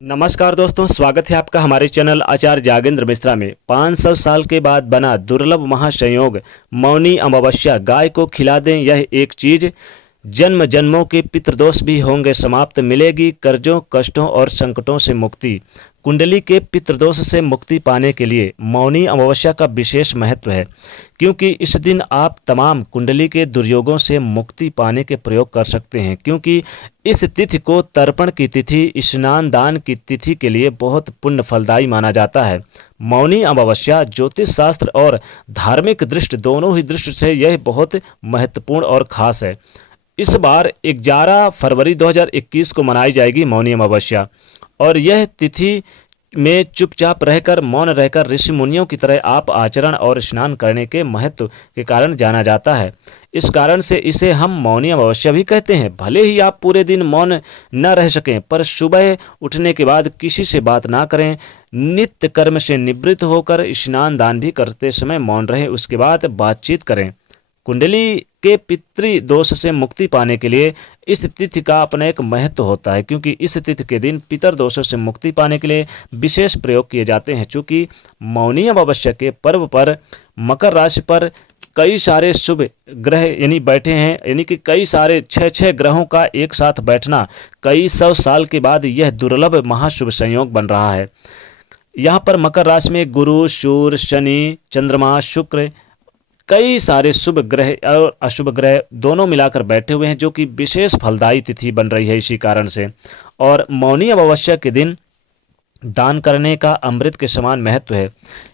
नमस्कार दोस्तों, स्वागत है आपका हमारे चैनल आचार्य जागेंद्र मिश्रा में। 500 साल के बाद बना दुर्लभ महासंयोग मौनी अमावस्या। गाय को खिला दें यह एक चीज, जन्म जन्मों के पितृदोष भी होंगे समाप्त, मिलेगी कर्जों कष्टों और संकटों से मुक्ति। कुंडली के पितृदोष से मुक्ति पाने के लिए मौनी अमावस्या का विशेष महत्व है, क्योंकि इस दिन आप तमाम कुंडली के दुर्योगों से मुक्ति पाने के प्रयोग कर सकते हैं। क्योंकि इस तिथि को तर्पण की तिथि, स्नान दान की तिथि के लिए बहुत पुण्य फलदायी माना जाता है। मौनी अमावस्या ज्योतिष शास्त्र और धार्मिक दृष्टि दोनों ही दृष्टि से यह बहुत महत्वपूर्ण और खास है। इस बार 11 फरवरी 2021 को मनाई जाएगी मौनी अमावस्या, और यह तिथि में चुपचाप रहकर, मौन रहकर ऋषि मुनियों की तरह आप आचरण और स्नान करने के महत्व के कारण जाना जाता है। इस कारण से इसे हम मौनी अमावस्या भी कहते हैं। भले ही आप पूरे दिन मौन न रह सकें, पर सुबह उठने के बाद किसी से बात ना करें, नित्य कर्म से निवृत्त होकर स्नान दान भी करते समय मौन रहें, उसके बाद बातचीत करें। कुंडली के पितृ दोष से मुक्ति पाने के लिए इस तिथि का अपना एक महत्व होता है, क्योंकि इस तिथि के दिन पितर दोषों से मुक्ति पाने के लिए विशेष प्रयोग किए जाते हैं। चूंकि मौनी अमावस्या के पर्व पर मकर राशि पर कई सारे शुभ ग्रह बैठे हैं, यानी कि कई सारे छह ग्रहों का एक साथ बैठना कई सौ साल के बाद यह दुर्लभ महाशुभ संयोग बन रहा है। यहाँ पर मकर राशि में गुरु, सूर्य, शनि, चंद्रमा, शुक्र, कई सारे शुभ ग्रह और अशुभ ग्रह दोनों मिलाकर बैठे हुए हैं, जो कि विशेष फलदायी तिथि बन रही है इसी कारण से। और मौनी अमावस्या के दिन दान करने का अमृत के समान महत्व है,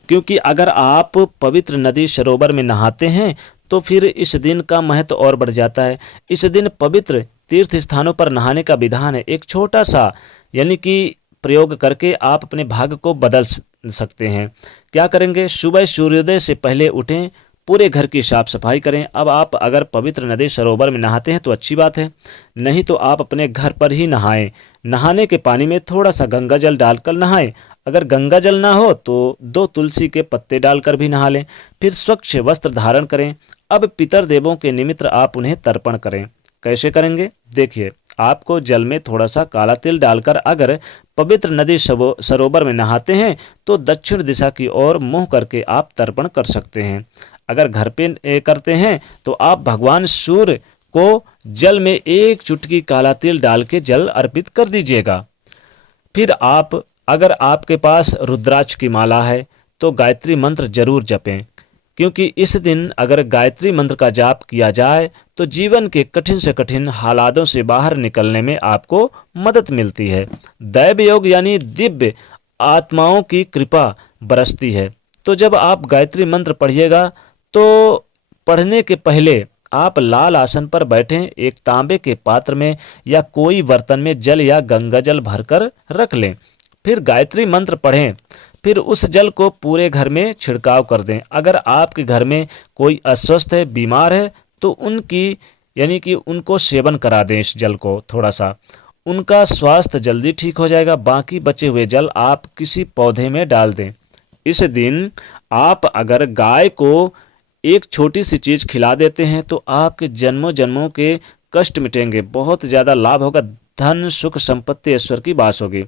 क्योंकि अगर आप पवित्र नदी सरोवर में नहाते हैं तो फिर इस दिन का महत्व और बढ़ जाता है। इस दिन पवित्र तीर्थ स्थानों पर नहाने का विधान है। एक छोटा सा कि प्रयोग करके आप अपने भाग्य को बदल सकते हैं। क्या करेंगे? सुबह सूर्योदय से पहले उठें, पूरे घर की साफ सफाई करें। अब आप अगर पवित्र नदी सरोवर में नहाते हैं तो अच्छी बात है, नहीं तो आप अपने घर पर ही नहाएं। नहाने के पानी में थोड़ा सा गंगा जल डालकर नहाएं। अगर गंगा जल ना हो तो 2 तुलसी के पत्ते डालकर भी नहा लें। फिर स्वच्छ वस्त्र धारण करें। अब पितर देवों के निमित्त आप उन्हें तर्पण करें। कैसे करेंगे? देखिए, आपको जल में थोड़ा सा काला तिल डालकर अगर पवित्र नदी सरोवर में नहाते हैं तो दक्षिण दिशा की ओर मुंह करके आप तर्पण कर सकते हैं। अगर घर पे करते हैं तो आप भगवान सूर्य को जल में 1 चुटकी काला तिल डाल के जल अर्पित कर दीजिएगा। फिर अगर आपके पास रुद्राक्ष की माला है तो गायत्री मंत्र जरूर जपें, क्योंकि इस दिन अगर गायत्री मंत्र का जाप किया जाए तो जीवन के कठिन से कठिन हालातों से बाहर निकलने में आपको मदद मिलती है। दैव योग दिव्य आत्माओं की कृपा बरसती है। तो जब आप गायत्री मंत्र पढ़िएगा तो पढ़ने के पहले आप लाल आसन पर बैठें, एक तांबे के पात्र में या कोई बर्तन में जल या गंगा जल भरकर रख लें। फिर गायत्री मंत्र पढ़ें। फिर उस जल को पूरे घर में छिड़काव कर दें। अगर आपके घर में कोई अस्वस्थ है, बीमार है, तो उनको सेवन करा दें इस जल को थोड़ा सा, उनका स्वास्थ्य जल्दी ठीक हो जाएगा। बाकी बचे हुए जल आप किसी पौधे में डाल दें। इस दिन आप अगर गाय को एक छोटी सी चीज खिला देते हैं तो आपके जन्मों जन्मों के कष्ट मिटेंगे, बहुत ज्यादा लाभ होगा, धन सुख संपत्ति ऐश्वर्य की बास होगी।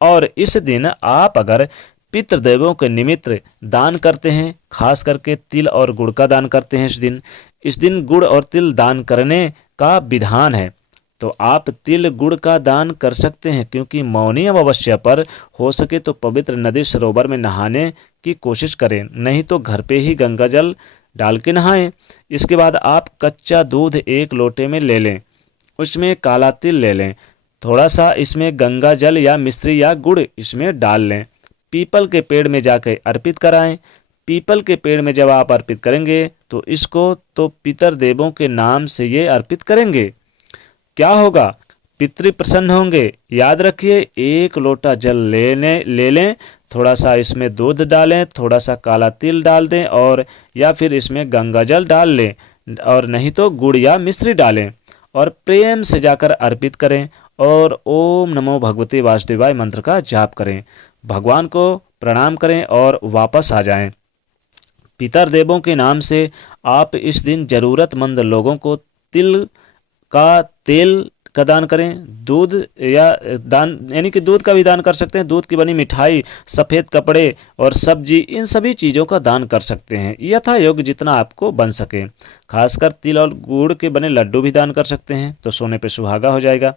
और इस दिन आप अगर पितृदेवों के निमित्त दान करते हैं, खास करके तिल और गुड़ का दान करते हैं इस दिन गुड़ और तिल दान करने का विधान है, तो आप तिल गुड़ का दान कर सकते हैं। क्योंकि मौनी अमावस्या पर हो सके तो पवित्र नदी सरोवर में नहाने की कोशिश करें, नहीं तो घर पे ही गंगा जल डाल के नहाएं। इसके बाद आप कच्चा दूध 1 लोटे में ले लें, उसमें काला तिल ले लें, थोड़ा सा इसमें गंगा जल या मिश्री या गुड़ इसमें डाल लें। पीपल के पेड़ में जाकर अर्पित कराएं। पीपल के पेड़ में जब आप अर्पित करेंगे तो इसको तो पितर देवों के नाम से ये अर्पित करेंगे। क्या होगा? पितृ प्रसन्न होंगे। याद रखिए, 1 लोटा जल ले लें, थोड़ा सा इसमें दूध डालें, थोड़ा सा काला तिल डाल दें, और या फिर इसमें गंगा जल डाल लें, और नहीं तो गुड़ या मिश्री डालें, और प्रेम से जाकर अर्पित करें और ओम नमो भगवते वासुदेवाय मंत्र का जाप करें। भगवान को प्रणाम करें और वापस आ जाएं। पितर देवों के नाम से आप इस दिन जरूरतमंद लोगों को तिल का तेल का दान करें, दूध या दान यानी कि दूध का भी दान कर सकते हैं, दूध की बनी मिठाई, सफ़ेद कपड़े और सब्जी, इन सभी चीज़ों का दान कर सकते हैं यथा योग्य जितना आपको बन सके। खासकर तिल और गुड़ के बने लड्डू भी दान कर सकते हैं, तो सोने पे सुहागा हो जाएगा।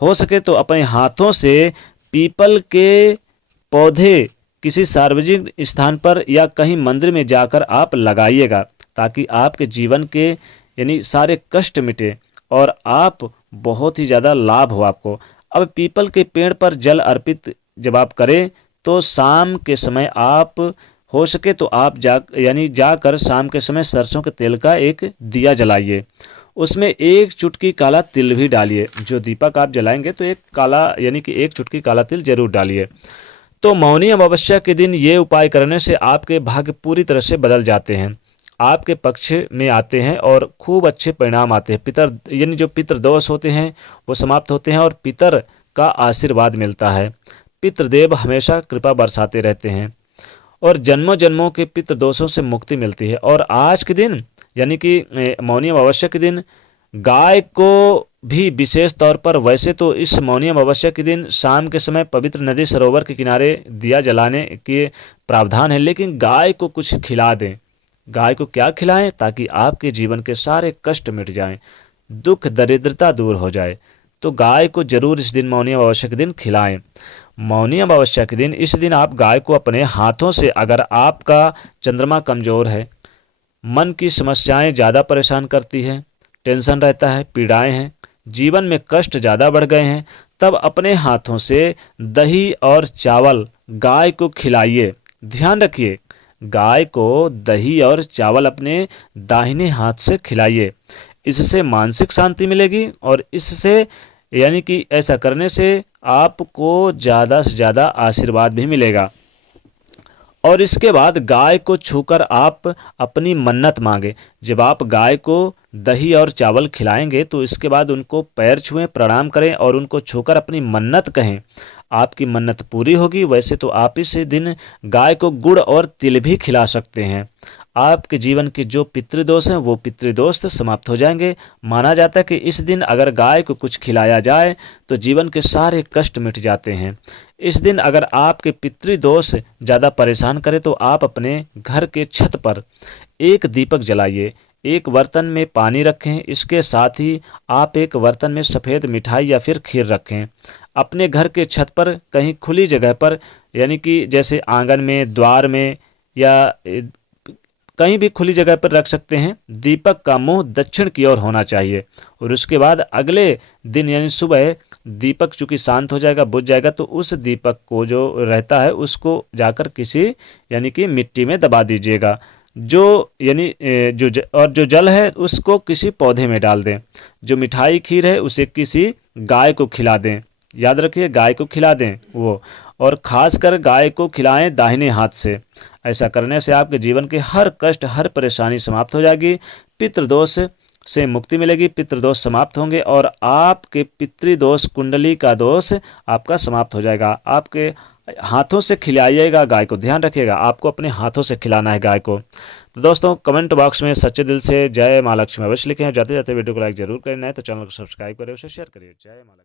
हो सके तो अपने हाथों से पीपल के पौधे किसी सार्वजनिक स्थान पर या कहीं मंदिर में जाकर आप लगाइएगा, ताकि आपके जीवन के यानी सारे कष्ट मिटे और आप बहुत ही ज़्यादा लाभ हो आपको। अब पीपल के पेड़ पर जल अर्पित जब आप करें तो शाम के समय आप हो सके तो आप जाकर शाम के समय सरसों के तेल का एक दिया जलाइए, उसमें एक चुटकी काला तिल भी डालिए। जो दीपक आप जलाएंगे तो एक काला यानी कि एक चुटकी काला तिल जरूर डालिए। तो मौनी अमावस्या के दिन ये उपाय करने से आपके भाग्य पूरी तरह से बदल जाते हैं, आपके पक्ष में आते हैं और खूब अच्छे परिणाम आते हैं। पितर यानी जो पितृदोष होते हैं वो समाप्त होते हैं और पितर का आशीर्वाद मिलता है। पितृदेव हमेशा कृपा बरसाते रहते हैं और जन्मों जन्मों के पितृदोषों से मुक्ति मिलती है। और आज के दिन यानी कि मौनी अमावस्या के दिन गाय को भी विशेष तौर पर, वैसे तो इस मौनी अमावस्या के दिन शाम के समय पवित्र नदी सरोवर के किनारे दिया जलाने के प्रावधान है, लेकिन गाय को कुछ खिला दें। गाय को क्या खिलाएं? ताकि आपके जीवन के सारे कष्ट मिट जाएं, दुख दरिद्रता दूर हो जाए। तो गाय को जरूर इस दिन मौनी अमावस्या के दिन खिलाएं। मौनी अमावस्या के दिन इस दिन आप गाय को अपने हाथों से, अगर आपका चंद्रमा कमजोर है, मन की समस्याएं ज़्यादा परेशान करती है, टेंशन रहता है, पीड़ाएं हैं, जीवन में कष्ट ज़्यादा बढ़ गए हैं, तब अपने हाथों से दही और चावल गाय को खिलाइए। ध्यान रखिए, गाय को दही और चावल अपने दाहिने हाथ से खिलाइए। इससे मानसिक शांति मिलेगी और इससे यानी कि ऐसा करने से आपको ज़्यादा से ज़्यादा आशीर्वाद भी मिलेगा। और इसके बाद गाय को छूकर आप अपनी मन्नत मांगे। जब आप गाय को दही और चावल खिलाएंगे तो इसके बाद उनको पैर छुएं, प्रणाम करें और उनको छूकर अपनी मन्नत कहें, आपकी मन्नत पूरी होगी। वैसे तो आप इस दिन गाय को गुड़ और तिल भी खिला सकते हैं। आपके जीवन के जो पितृदोष हैं वो पितृदोष समाप्त हो जाएंगे। माना जाता है कि इस दिन अगर गाय को कुछ खिलाया जाए तो जीवन के सारे कष्ट मिट जाते हैं। इस दिन अगर आपके पितृदोष ज़्यादा परेशान करें तो आप अपने घर के छत पर एक दीपक जलाइए, एक बर्तन में पानी रखें, इसके साथ ही आप एक बर्तन में सफ़ेद मिठाई या फिर खीर रखें। अपने घर के छत पर कहीं खुली जगह पर यानी कि जैसे आंगन में, द्वार में या कहीं भी खुली जगह पर रख सकते हैं। दीपक का मुंह दक्षिण की ओर होना चाहिए और उसके बाद अगले दिन यानी सुबह दीपक चूंकि शांत हो जाएगा, बुझ जाएगा, तो उस दीपक को जो रहता है उसको जाकर किसी यानी कि मिट्टी में दबा दीजिएगा। जो यानी जो जल है उसको किसी पौधे में डाल दें। जो मिठाई खीर है उसे किसी गाय को खिला दें। याद रखिए, गाय को खिला दें वो, और खासकर गाय को खिलाएं दाहिने हाथ से। ऐसा करने से आपके जीवन के हर कष्ट, हर परेशानी समाप्त हो जाएगी, पितृदोष से मुक्ति मिलेगी, पितृदोष समाप्त होंगे और आपके पितृदोष कुंडली का दोष आपका समाप्त हो जाएगा। आपके हाथों से खिलाइएगा गाय को, ध्यान रखिएगा आपको अपने हाथों से खिलाना है गाय को। तो दोस्तों कमेंट बॉक्स में सच्चे दिल से जय माँ लक्ष्मी अवश्य लिखें। जाते जाते वीडियो को लाइक जरूर करें, तो चैनल को सब्सक्राइब करें, उसे शेयर करिए। जय माँ लक्ष्मी।